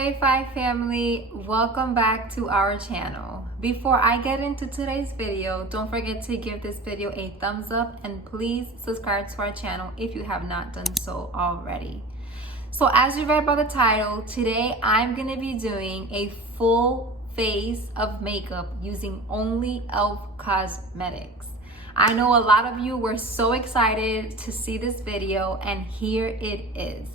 KJV family, welcome back to our channel. Before I get into today's video, don't forget to give this video a thumbs up and please subscribe to our channel if you have not done so already. So as you read by the title, today I'm going to be doing a full face of makeup using only E.L.F cosmetics. I know a lot of you were so excited to see this video, and here it is.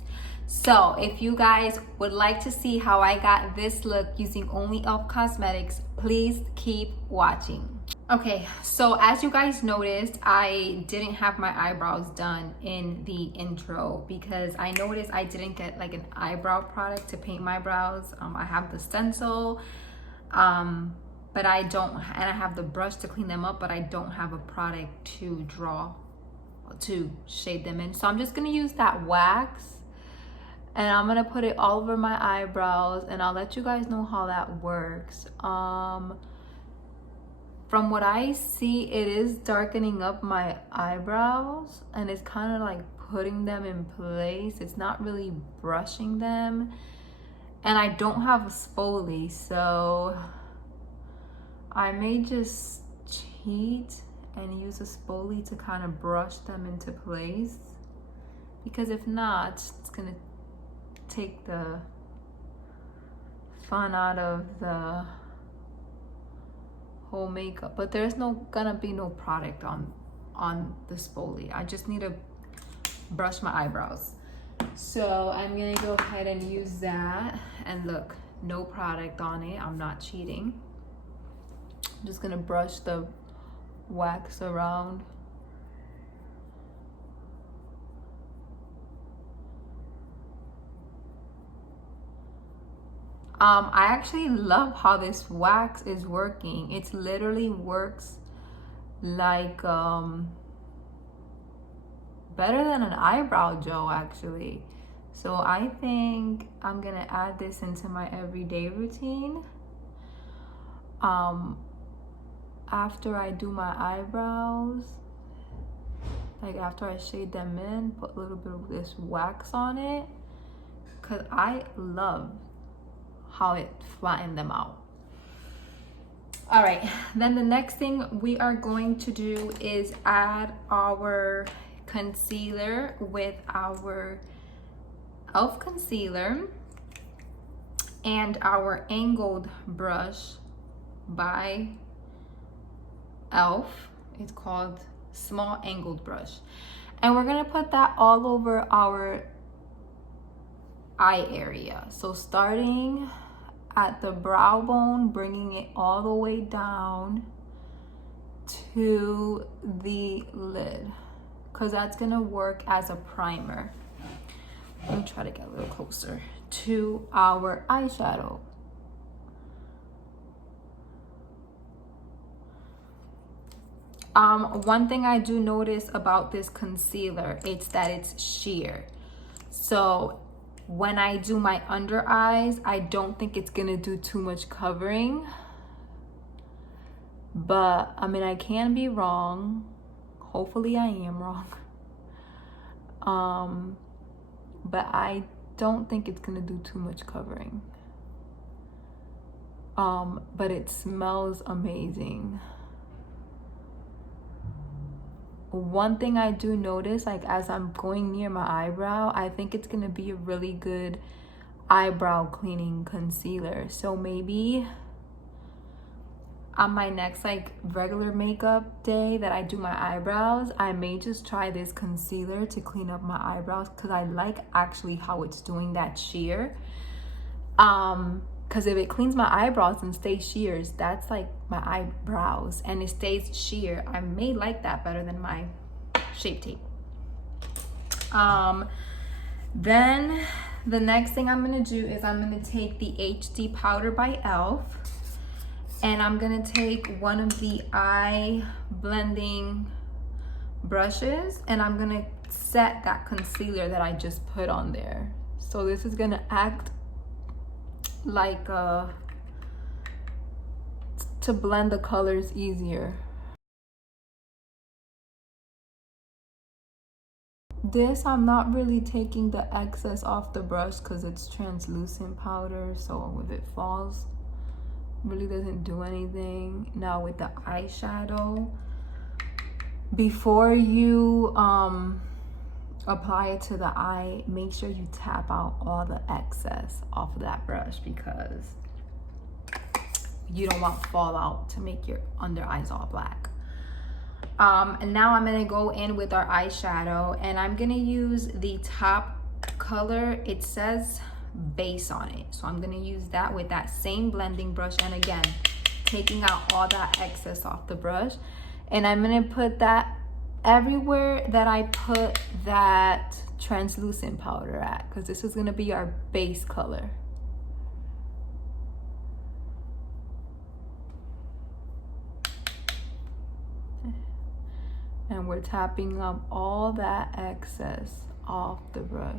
So if you guys would like to see how I got this look using only E.L.F cosmetics, please keep watching. Okay, so as you guys noticed, I didn't have my eyebrows done in the intro because I noticed I didn't get like an eyebrow product to paint my brows. I have the stencil, but I don't, and I have the brush to clean them up, but I don't have a product to shade them in. So I'm just gonna use that wax. And I'm gonna put it all over my eyebrows, and I'll let you guys know how that works. From what I see, it is darkening up my eyebrows, and it's kind of like putting them in place. It's not really brushing them. And I don't have a spoolie, so I may just cheat and use a spoolie to kind of brush them into place. Because if not, it's gonna take the fun out of the whole makeup. But there's gonna be no product on the spoolie. I just need to brush my eyebrows. So I'm gonna go ahead and use that, and look, no product on it. I'm not cheating. I'm just gonna brush the wax around. I actually love how this wax is working. It literally works like better than an eyebrow gel actually. So I think I'm gonna add this into my everyday routine. After I do my eyebrows, like after I shade them in, put a little bit of this wax on it, because I love how it flattened them out. All right, then the next thing we are going to do is add our concealer with our E.L.F concealer and our angled brush by E.L.F. It's called Small Angled Brush. And we're gonna put that all over our eye area. So starting at the brow bone, bringing it all the way down to the lid, because that's gonna work as a primer. Let me try to get a little closer to our eyeshadow. One thing I do notice about this concealer, it's that it's sheer. So when I do my under eyes, I don't think it's gonna do too much covering. But I mean, I can be wrong. Hopefully I am wrong. But I don't think it's gonna do too much covering. But it smells amazing. One thing I do notice, like as I'm going near my eyebrow, I think it's gonna be a really good eyebrow cleaning concealer. So maybe on my next like regular makeup day that I do my eyebrows, I may just try this concealer to clean up my eyebrows, because I like actually how it's doing that sheer. Because if it cleans my eyebrows and stays shears, that's like my eyebrows, and it stays sheer, I may like that better than my Shape Tape. Then the next thing I'm gonna do is I'm gonna take the HD powder by E.L.F, and I'm gonna take one of the eye blending brushes, and I'm gonna set that concealer that I just put on there. So this is gonna act like to blend the colors easier. This, I'm not really taking the excess off the brush because it's translucent powder, so if it falls, really doesn't do anything. Now with the eyeshadow, before you apply it to the eye, make sure you tap out all the excess off of that brush because you don't want fallout to make your under eyes all black. And now I'm gonna go in with our eyeshadow, and I'm gonna use the top color. It says base on it, so I'm gonna use that with that same blending brush, and again taking out all that excess off the brush. And I'm gonna put that everywhere that I put that translucent powder at, because this is gonna be our base color. And we're tapping up all that excess off the brush.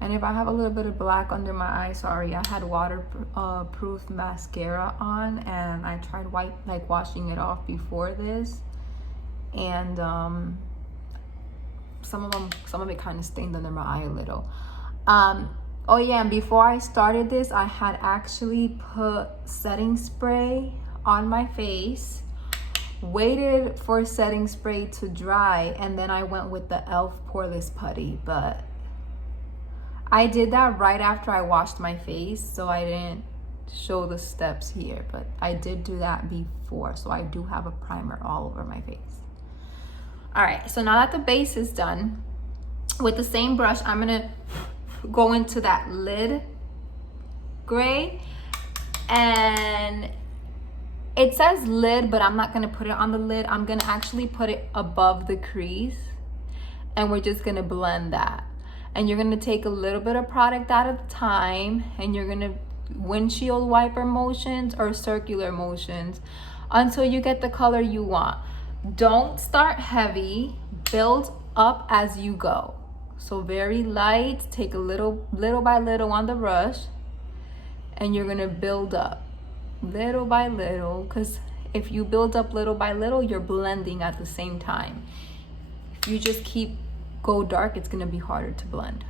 And if I have a little bit of black under my eye, sorry, I had waterproof mascara on, and I tried washing it off before this, and some of it kind of stained under my eye a little. Oh yeah, and before I started this, I had actually put setting spray on my face, waited for setting spray to dry, and then I went with the E.L.F poreless putty. But I did that right after I washed my face, so I didn't show the steps here, but I did do that before, so I do have a primer all over my face. All right, so now that the base is done, with the same brush, I'm gonna go into that lid gray, and it says lid, but I'm not gonna put it on the lid. I'm gonna actually put it above the crease, and we're just gonna blend that. And you're gonna take a little bit of product at a time, and you're gonna windshield wiper motions or circular motions until you get the color you want. Don't start heavy, build up as you go. So very light, take a little by little on the brush, and you're gonna build up little by little, because if you build up little by little, you're blending at the same time. If you just go dark, it's gonna be harder to blend.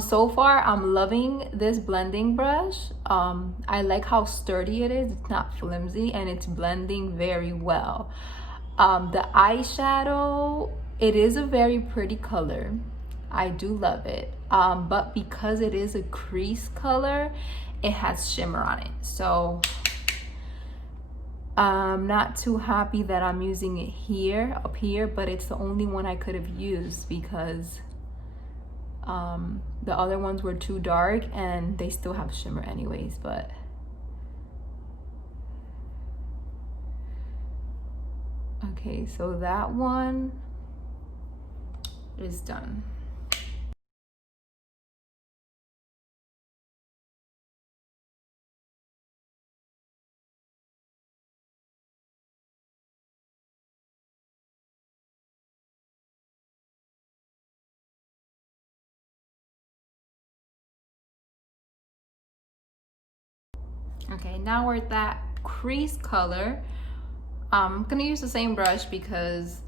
So far, I'm loving this blending brush. I like how sturdy it is. It's not flimsy, and it's blending very well. The eyeshadow, it is a very pretty color. I do love it. But because it is a crease color, it has shimmer on it. So I'm not too happy that I'm using it up here, but it's the only one I could have used because the other ones were too dark, and they still have shimmer anyways. But okay, so that one is done. Okay, now we're at that crease color. I'm gonna use the same brush because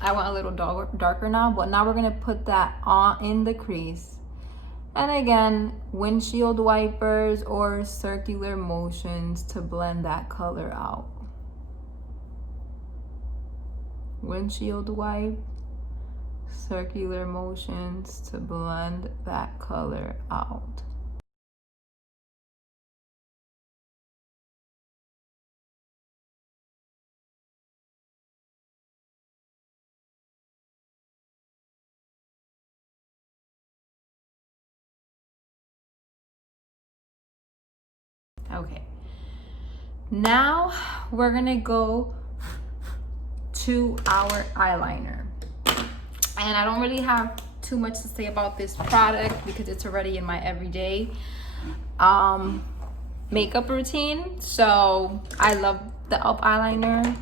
I want a little darker now, but now we're gonna put that on in the crease. And again, windshield wipers or circular motions to blend that color out. Windshield wipe, circular motions to blend that color out. Okay, now we're gonna go to our eyeliner. And I don't really have too much to say about this product because it's already in my everyday makeup routine. So I love the E.L.F eyeliner.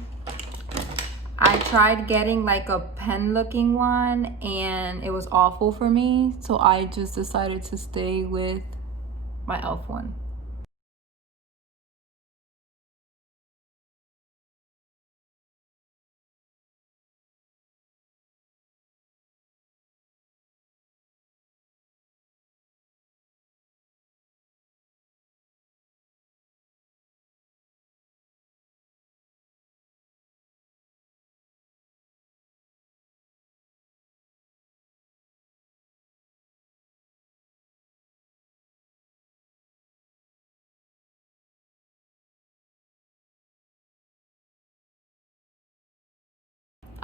I tried getting like a pen looking one, and it was awful for me, so I just decided to stay with my E.L.F one.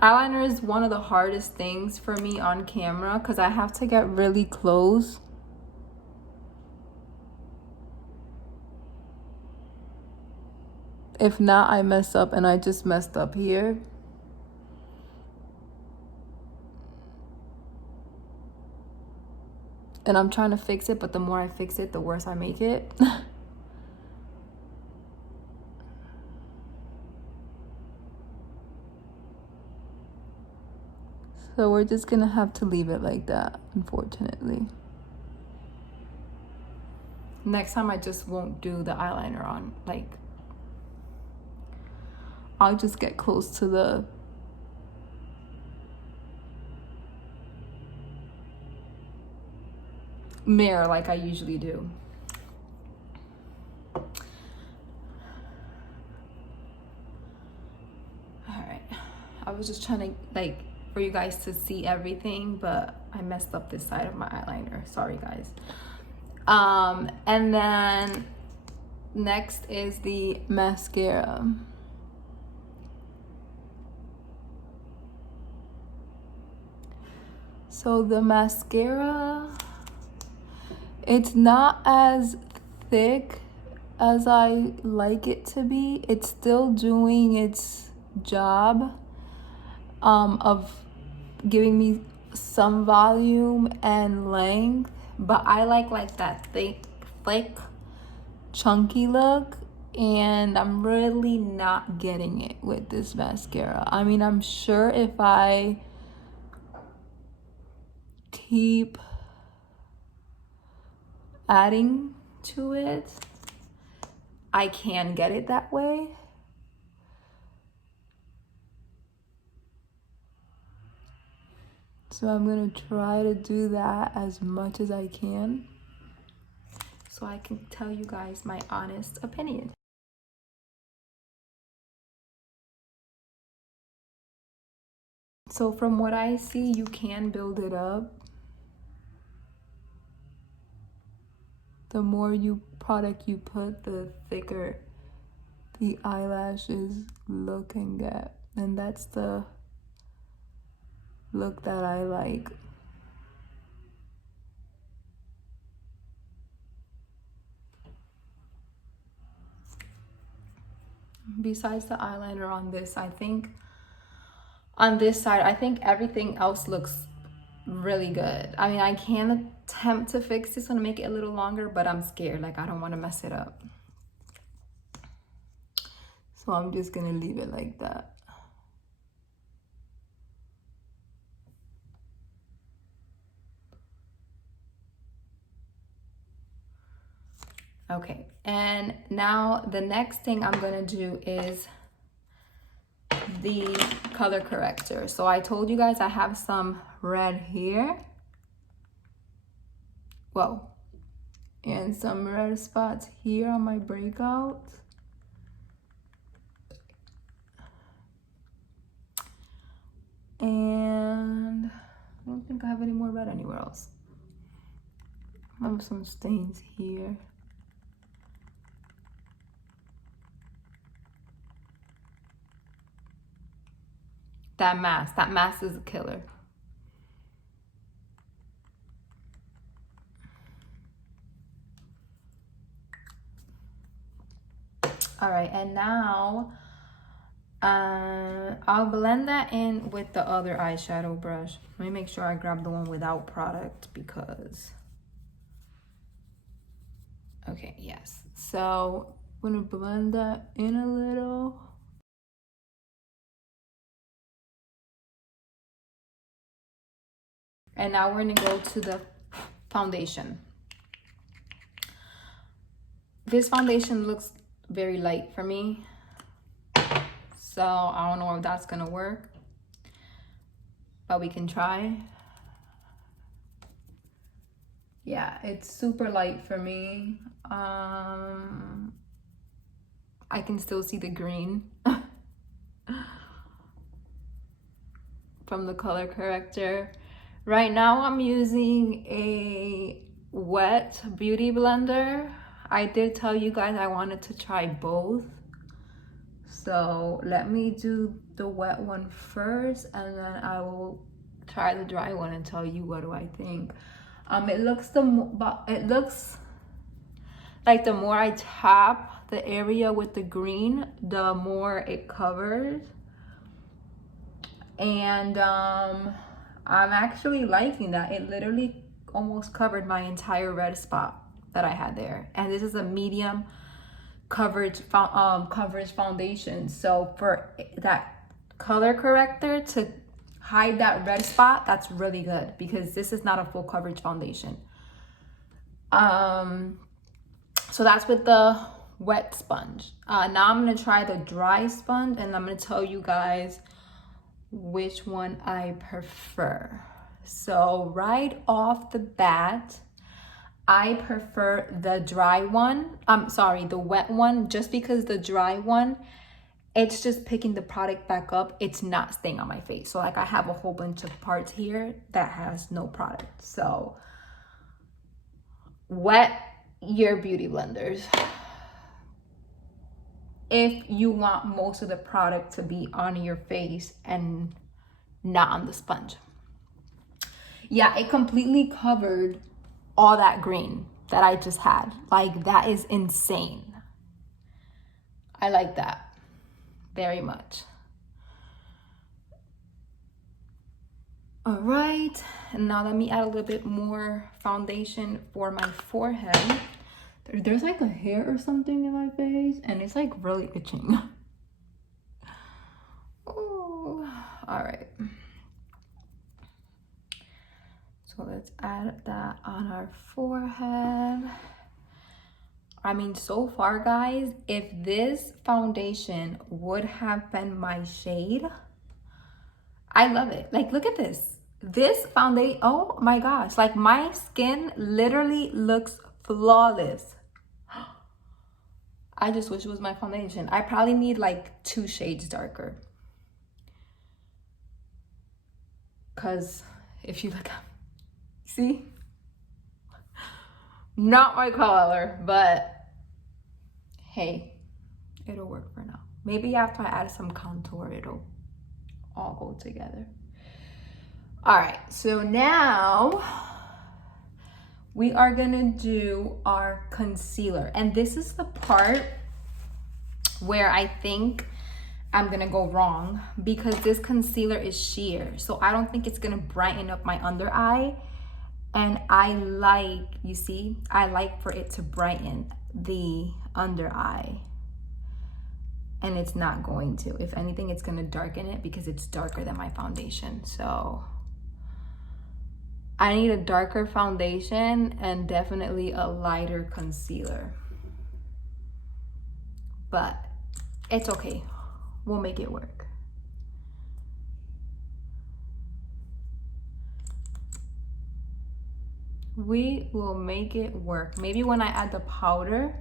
Eyeliner is one of the hardest things for me on camera because I have to get really close. If not, I mess up, and I just messed up here. And I'm trying to fix it, but the more I fix it, the worse I make it. So we're just gonna have to leave it like that, unfortunately. Next time I just won't do the eyeliner on, like, I'll just get close to the mirror like I usually do. Alright, I was just trying to, like, for you guys to see everything, but I messed up this side of my eyeliner. Sorry, guys. And then next is the mascara. So the mascara, it's not as thick as I like it to be. It's still doing its job of giving me some volume and length, but I like that thick, chunky look, and I'm really not getting it with this mascara. I mean, I'm sure if I keep adding to it, I can get it that way. So I'm gonna try to do that as much as I can, so I can tell you guys my honest opinion. So from what I see, you can build it up. The more product you put, the thicker the eyelashes look and get. And that's the look that I like. Besides the eyeliner on this, I think on this side, I think everything else looks really good. I mean, I can attempt to fix this one to make it a little longer, but I'm scared. Like, I don't want to mess it up. So I'm just gonna leave it like that. Okay, and now the next thing I'm gonna do is the color corrector. So I told you guys I have some red here. Whoa. And some red spots here on my breakout. And I don't think I have any more red anywhere else. I have some stains here. That mask is a killer. All right, and now I'll blend that in with the other eyeshadow brush. Let me make sure I grab the one without product because, okay, yes. So I'm gonna blend that in a little. And now we're gonna go to the foundation. This foundation looks very light for me, so I don't know if that's gonna work, but we can try. Yeah, it's super light for me. I can still see the green from the color corrector. Right now I'm using a wet beauty blender. I did tell you guys I wanted to try both. So let me do the wet one first, and then I will try the dry one and tell you what do I think. It looks like the more I tap the area with the green, the more it covers. And I'm actually liking that. It literally almost covered my entire red spot that I had there. And this is a medium coverage foundation. So for that color corrector to hide that red spot, that's really good, because this is not a full coverage foundation. So that's with the wet sponge. Now I'm gonna try the dry sponge, and I'm gonna tell you guys which one I prefer. So right off the bat, I prefer the dry one. The wet one, just because the dry one, it's just picking the product back up. It's not staying on my face. So like I have a whole bunch of parts here that has no product. So wet your beauty blenders if you want most of the product to be on your face and not on the sponge. Yeah, it completely covered all that green that I just had. Like, that is insane. I like that very much. All right, and now let me add a little bit more foundation for my forehead. There's like a hair or something in my face, and it's like really itching. Oh, all right. So let's add that on our forehead. I mean, so far, guys, if this foundation would have been my shade, I love it. Like, look at this. This foundation, oh my gosh, like my skin literally looks flawless. I just wish it was my foundation. I probably need like 2 shades darker. Cause if you look at, see? Not my color, but hey, it'll work for now. Maybe after I add some contour, it'll all go together. All right, so now we are gonna do our concealer. And this is the part where I think I'm gonna go wrong, because this concealer is sheer. So I don't think it's gonna brighten up my under eye. And I like, you see, I like for it to brighten the under eye. And it's not going to. If anything, it's gonna darken it because it's darker than my foundation. So I need a darker foundation and definitely a lighter concealer. But it's okay. We'll make it work. We will make it work. Maybe when I add the powder,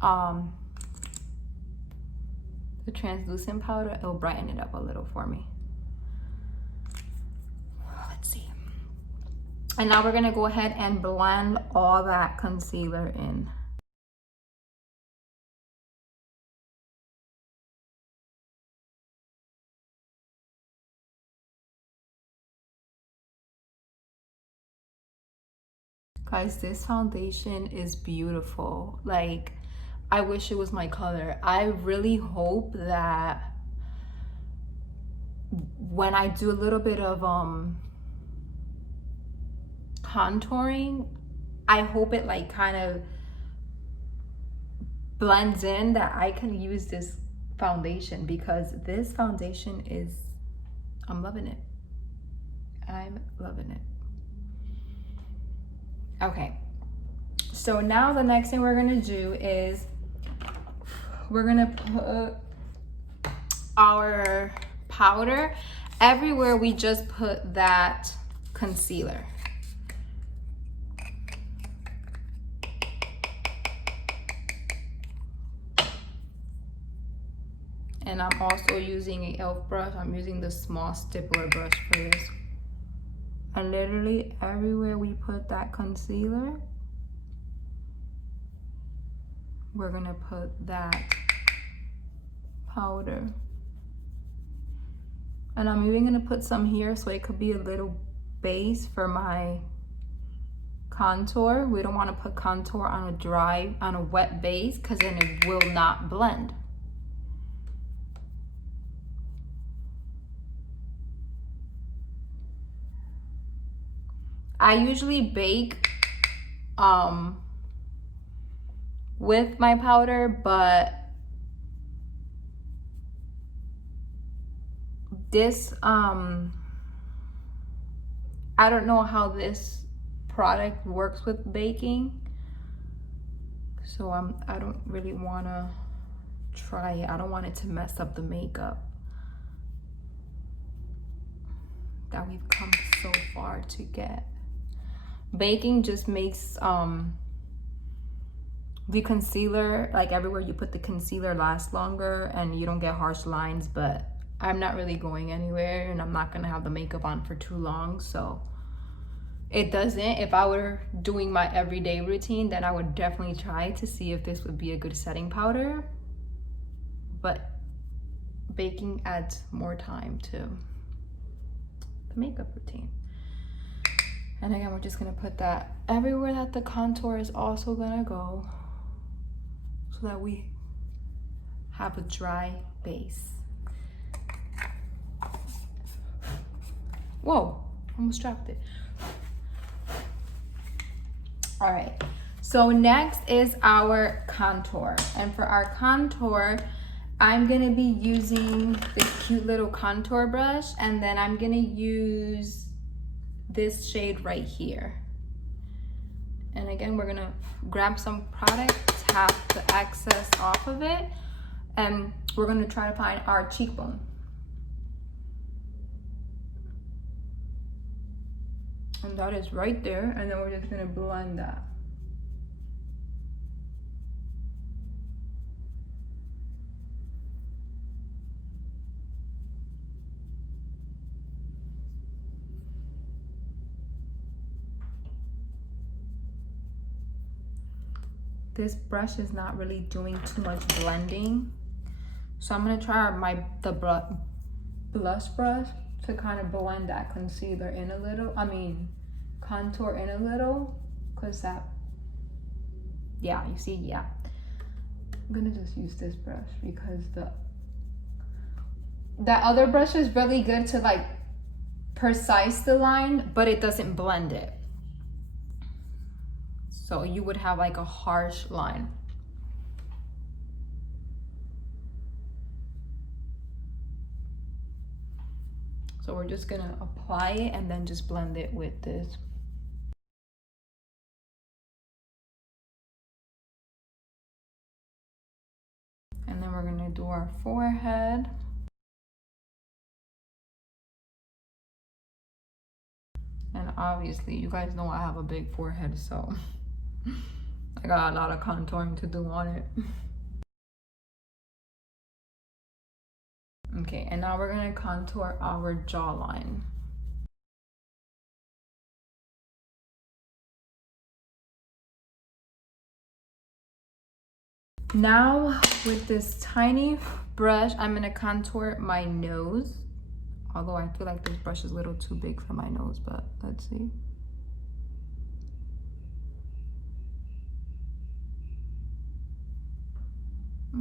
the translucent powder, it'll brighten it up a little for me. Let's see. And now we're gonna go ahead and blend all that concealer in. Guys, this foundation is beautiful. Like, I wish it was my color. I really hope that when I do a little bit of contouring, I hope it like kind of blends in, that I can use this foundation, because this foundation is, I'm loving it. I'm loving it. Okay, so now the next thing we're gonna do is we're gonna put our powder everywhere we just put that concealer. And I'm also using an E.L.F brush. I'm using the small stippler brush for this. And literally everywhere we put that concealer, we're gonna put that powder. And I'm even gonna put some here so it could be a little base for my contour. We don't want to put contour on a wet base because then it will not blend. I usually bake with my powder, but this I don't know how this product works with baking, so I don't really want to try it. I don't want it to mess up the makeup that we've come so far to get. Baking just makes the concealer, like everywhere you put the concealer, last longer and you don't get harsh lines, but I'm not really going anywhere and I'm not gonna have the makeup on for too long, so it doesn't. If I were doing my everyday routine, then I would definitely try to see if this would be a good setting powder, but baking adds more time to the makeup routine. And again, we're just gonna put that everywhere that the contour is also gonna go, so that we have a dry base. Whoa, almost dropped it. All right, so next is our contour. And for our contour, I'm gonna be using this cute little contour brush, and then I'm gonna use this shade right here. And again, we're gonna grab some product, tap the excess off of it, and we're gonna try to find our cheekbone. And that is right there, and then we're just gonna blend that. This brush is not really doing too much blending, so I'm gonna try the blush brush to kind of blend that concealer in a little, contour in a little, because that, yeah, you see, yeah. I'm gonna just use this brush because that other brush is really good to like precise the line, but it doesn't blend it. So you would have like a harsh line. So we're just gonna apply it and then just blend it with this. And then we're gonna do our forehead. And obviously, you guys know I have a big forehead, so I got a lot of contouring to do on it. Okay, and now we're gonna contour our jawline. Now with this tiny brush, I'm gonna contour my nose. Although I feel like this brush is a little too big for my nose, but let's see.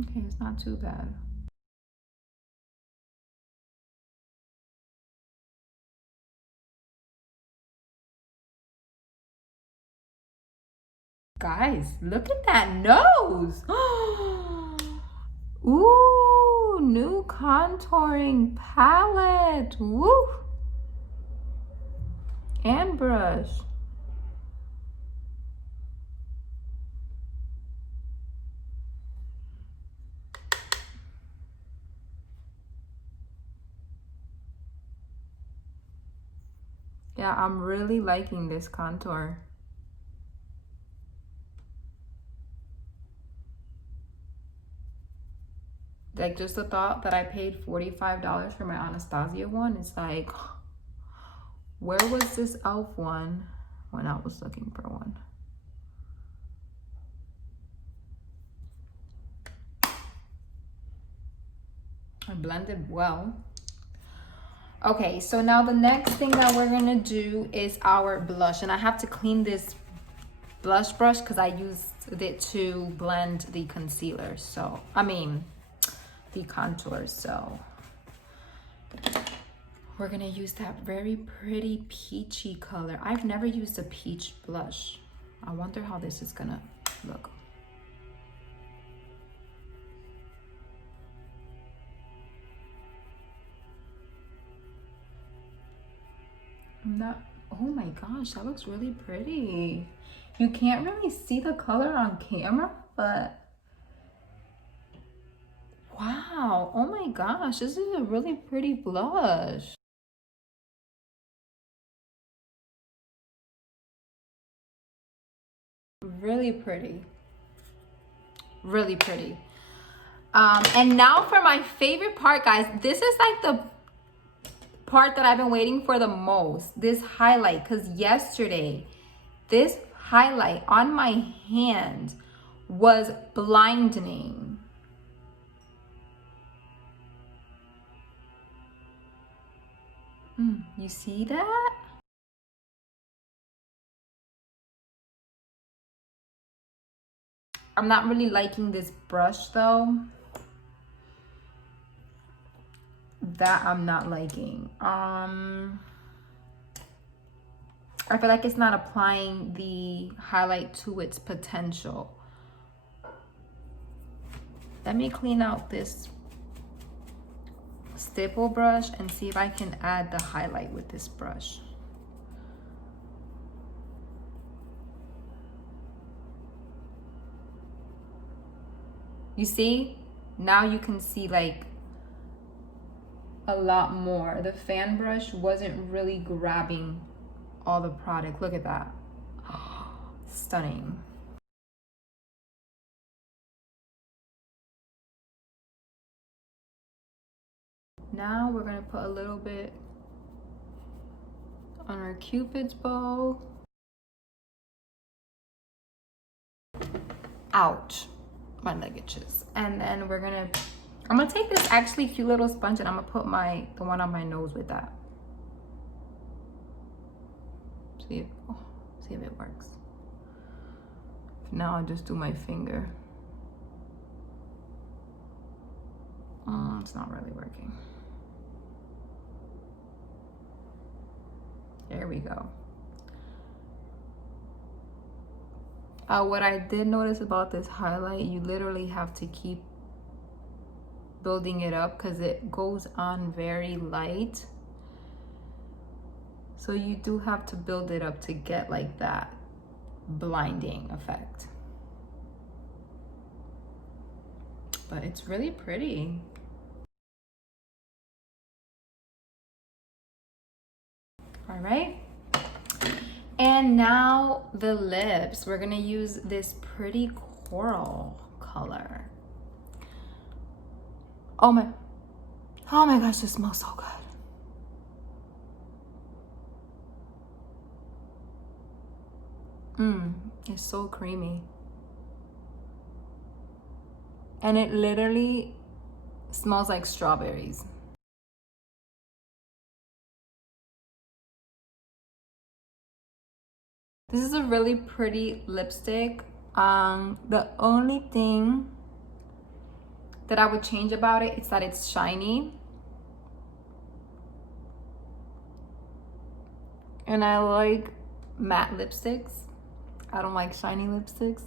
Okay, it's not too bad. Guys, look at that nose. Ooh, new contouring palette. Woo. And brush. Yeah, I'm really liking this contour. Like, just the thought that I paid $45 for my Anastasia one, it's like, where was this E.L.F one when I was looking for one? I blended well. Okay, so now the next thing that we're gonna do is our blush, and I have to clean this blush brush because I used it to blend the concealer. So the contour. So we're gonna use that very pretty peachy color. I've never used a peach blush. I wonder how this is gonna look. Oh my gosh, that looks really pretty. You can't really see the color on camera, but wow, oh my gosh, this is a really pretty blush. Really pretty. Really pretty. And now for my favorite part, guys. This is like the part that I've been waiting for the most. This highlight, because yesterday, this highlight on my hand was blinding. You see that? I'm not really liking this brush though. That I'm not liking. I feel like it's not applying the highlight to its potential. Let me clean out this stipple brush and see if I can add the highlight with this brush. You see? Now you can see like a lot more. The fan brush wasn't really grabbing all the product. Look at that. Stunning. Now we're gonna put a little bit on our Cupid's bow. Ouch, my leg itches. And then I'm gonna take this actually cute little sponge and I'm gonna put the one on my nose with that. See if it works. Now I'll just do my finger. It's not really working. There we go. What I did notice about this highlight, you literally have to keep building it up because it goes on very light. So you do have to build it up to get like that blinding effect. But it's really pretty. All right. And now the lips. We're gonna use this pretty coral color. Oh my gosh, this smells so good. It's so creamy. And it literally smells like strawberries. This is a really pretty lipstick. The only thing that I would change about it is that it's shiny. And I like matte lipsticks. I don't like shiny lipsticks.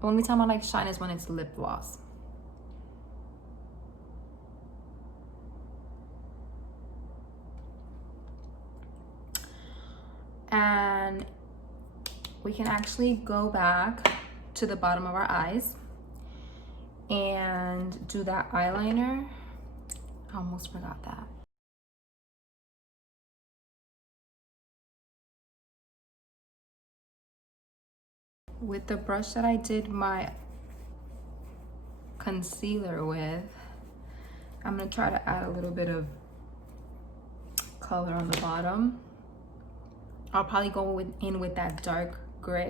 The only time I like shine is when it's lip gloss. And we can actually go back to the bottom of our eyes and do that eyeliner. I almost forgot that. With the brush that I did my concealer with, I'm gonna try to add a little bit of color on the bottom. I'll probably go in with that dark gray.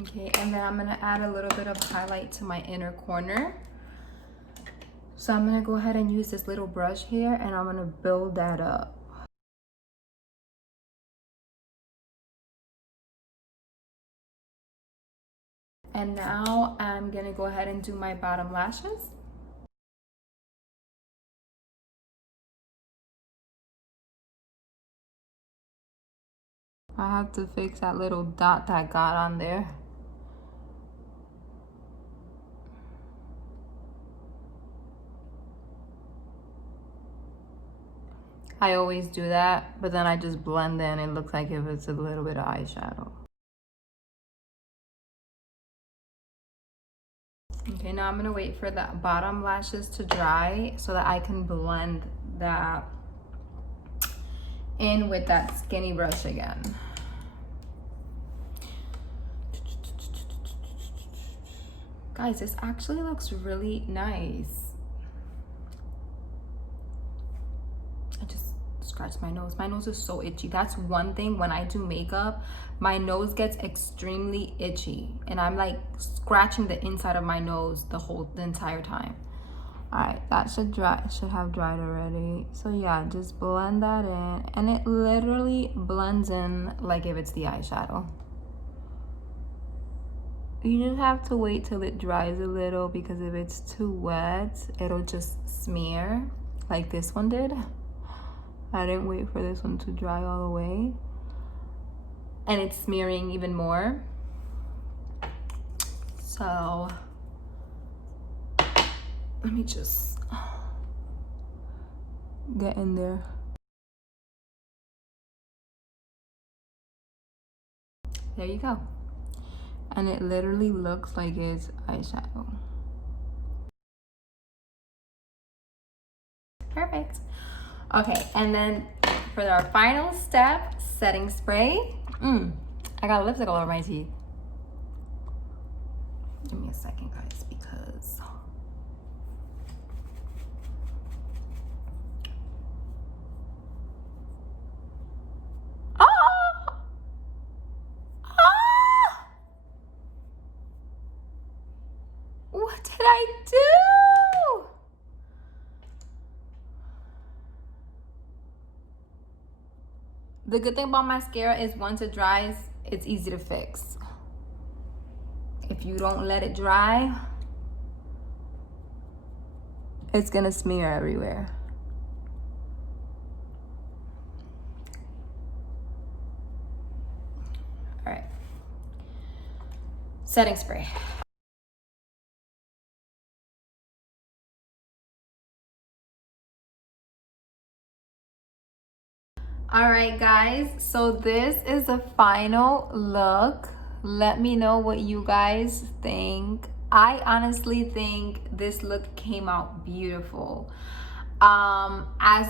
Okay, and then I'm gonna add a little bit of highlight to my inner corner. So I'm gonna go ahead and use this little brush here, and I'm gonna build that up. And now I'm gonna go ahead and do my bottom lashes. I have to fix that little dot that got on there. I always do that, but then I just blend in. It looks like if it's a little bit of eyeshadow. Okay, now I'm gonna wait for the bottom lashes to dry so that I can blend that in with that skinny brush again. Guys, this actually looks really nice. I just scratched my nose. My nose is so itchy. That's one thing when I do makeup, my nose gets extremely itchy and I'm like scratching the inside of my nose the entire time. All right, that should have dried already. So yeah, just blend that in, and it literally blends in like if it's the eyeshadow. You just have to wait till it dries a little, because if it's too wet, it'll just smear like this one did. I didn't wait for this one to dry all the way, and it's smearing even more. So let me just get in there. There you go. And it literally looks like it's eyeshadow. Perfect. Okay, and then for our final step, setting spray. I got lipstick all over my teeth. Give me a second, guys, because what did I do? The good thing about mascara is once it dries, it's easy to fix. If you don't let it dry, it's gonna smear everywhere. All right, setting spray. All right, guys, so this is the final look. Let me know what you guys think. I honestly think this look came out beautiful. As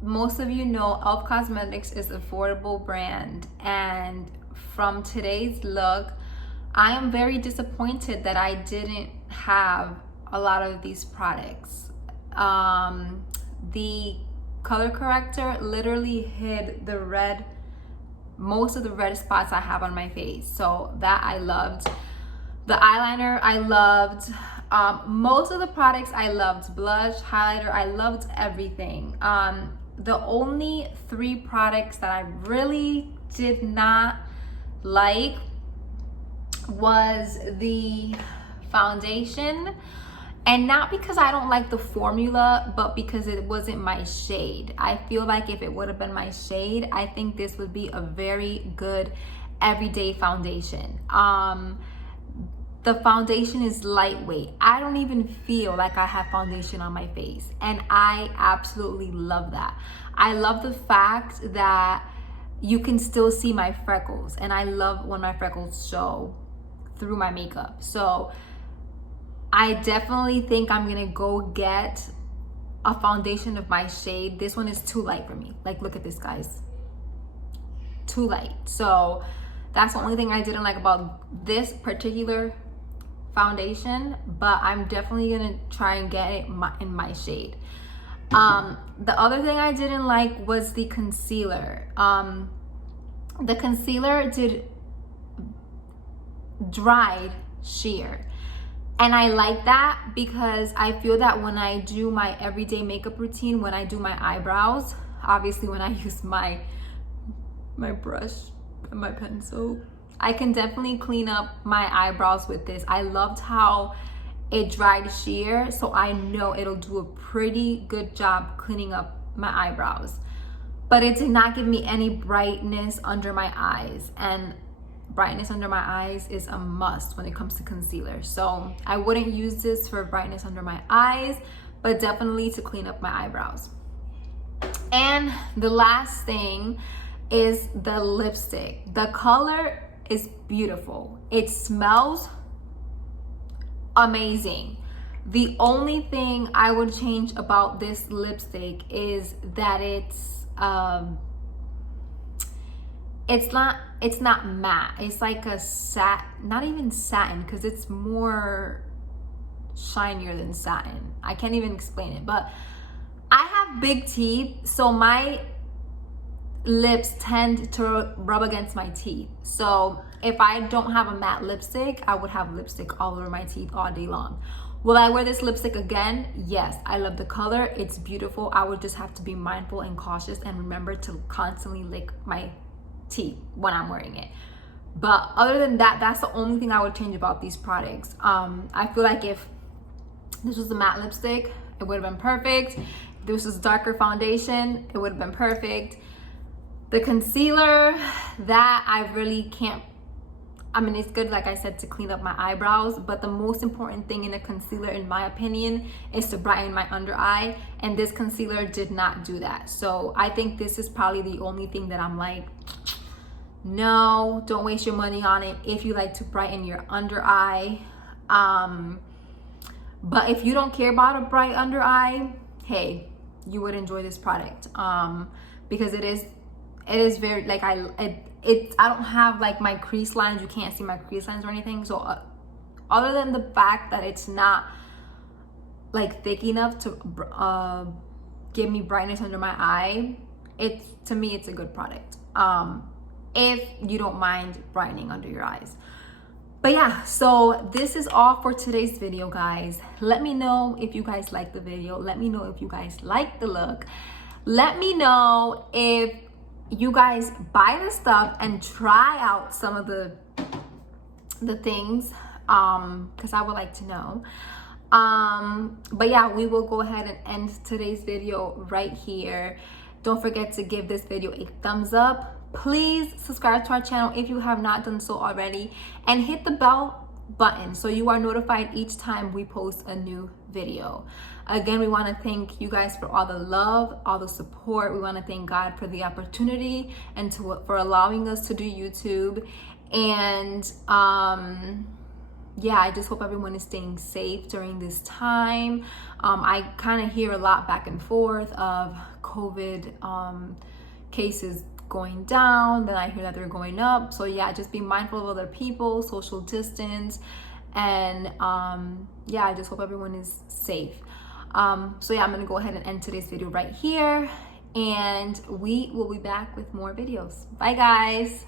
most of you know, E.L.F Cosmetics is an affordable brand, and from today's look, I am very disappointed that I didn't have a lot of these products. The color corrector literally hid the red, most of the red spots I have on my face, so that I loved. The eyeliner I loved. Most of the products I loved. Blush, highlighter, I loved everything. The only 3 products that I really did not like was the foundation. And not because I don't like the formula, but because it wasn't my shade. I feel like if it would have been my shade, I think this would be a very good everyday foundation. The foundation is lightweight. I don't even feel like I have foundation on my face, and I absolutely love that. I love the fact that you can still see my freckles, and I love when my freckles show through my makeup. So I definitely think I'm gonna go get a foundation of my shade. This one is too light for me. Like, look at this, guys. Too light. So that's the only thing I didn't like about this particular foundation, but I'm definitely gonna try and get it in my shade. The other thing I didn't like was the concealer. The concealer did dried sheer. And I like that because I feel that when I do my everyday makeup routine, when I do my eyebrows, obviously when I use my brush and my pencil, I can definitely clean up my eyebrows with this. I loved how it dried sheer, so I know it'll do a pretty good job cleaning up my eyebrows. But it did not give me any brightness under my eyes, and brightness under my eyes is a must when it comes to concealer. So I wouldn't use this for brightness under my eyes, but definitely to clean up my eyebrows. And the last thing is the lipstick. The color is beautiful. It smells amazing. The only thing I would change about this lipstick is that it's not matte. It's like a not even satin, because it's more shinier than satin. I can't even explain it, but I have big teeth, so my lips tend to rub against my teeth. So if I don't have a matte lipstick, I would have lipstick all over my teeth all day long. Will I wear this lipstick again? Yes. I love the color. It's beautiful. I would just have to be mindful and cautious and remember to constantly lick my teeth when I'm wearing it. But other than that, that's the only thing I would change about these products. I feel like if this was a matte lipstick, it would have been perfect. If this was darker foundation, it would have been perfect. The concealer, that I really can't, I mean, it's good, like I said, to clean up my eyebrows, but the most important thing in a concealer, in my opinion, is to brighten my under eye, and this concealer did not do that. So I think this is probably the only thing that I'm like, no, don't waste your money on it if you like to brighten your under eye. But if you don't care about a bright under eye, hey, you would enjoy this product, because it is very, like, I don't have like my crease lines. You can't see my crease lines or anything. So other than the fact that it's not like thick enough to give me brightness under my eye, to me it's a good product, if you don't mind brightening under your eyes. But yeah, so this is all for today's video, guys. Let me know if you guys like the video. Let me know if you guys like the look. Let me know if you guys buy the stuff and try out some of the things, because I would like to know. But yeah, we will go ahead and end today's video right here. Don't forget to give this video a thumbs up. Please subscribe to our channel if you have not done so already, and hit the bell button so you are notified each time we post a new video. Again, we want to thank you guys for all the love, all the support. We want to thank God for the opportunity and for allowing us to do YouTube. And yeah, I just hope everyone is staying safe during this time. I kind of hear a lot back and forth of COVID cases going down, then I hear that they're going up. So yeah, just be mindful of other people, social distance, and yeah, I just hope everyone is safe. So yeah, I'm gonna go ahead and end today's video right here, and we will be back with more videos. Bye guys.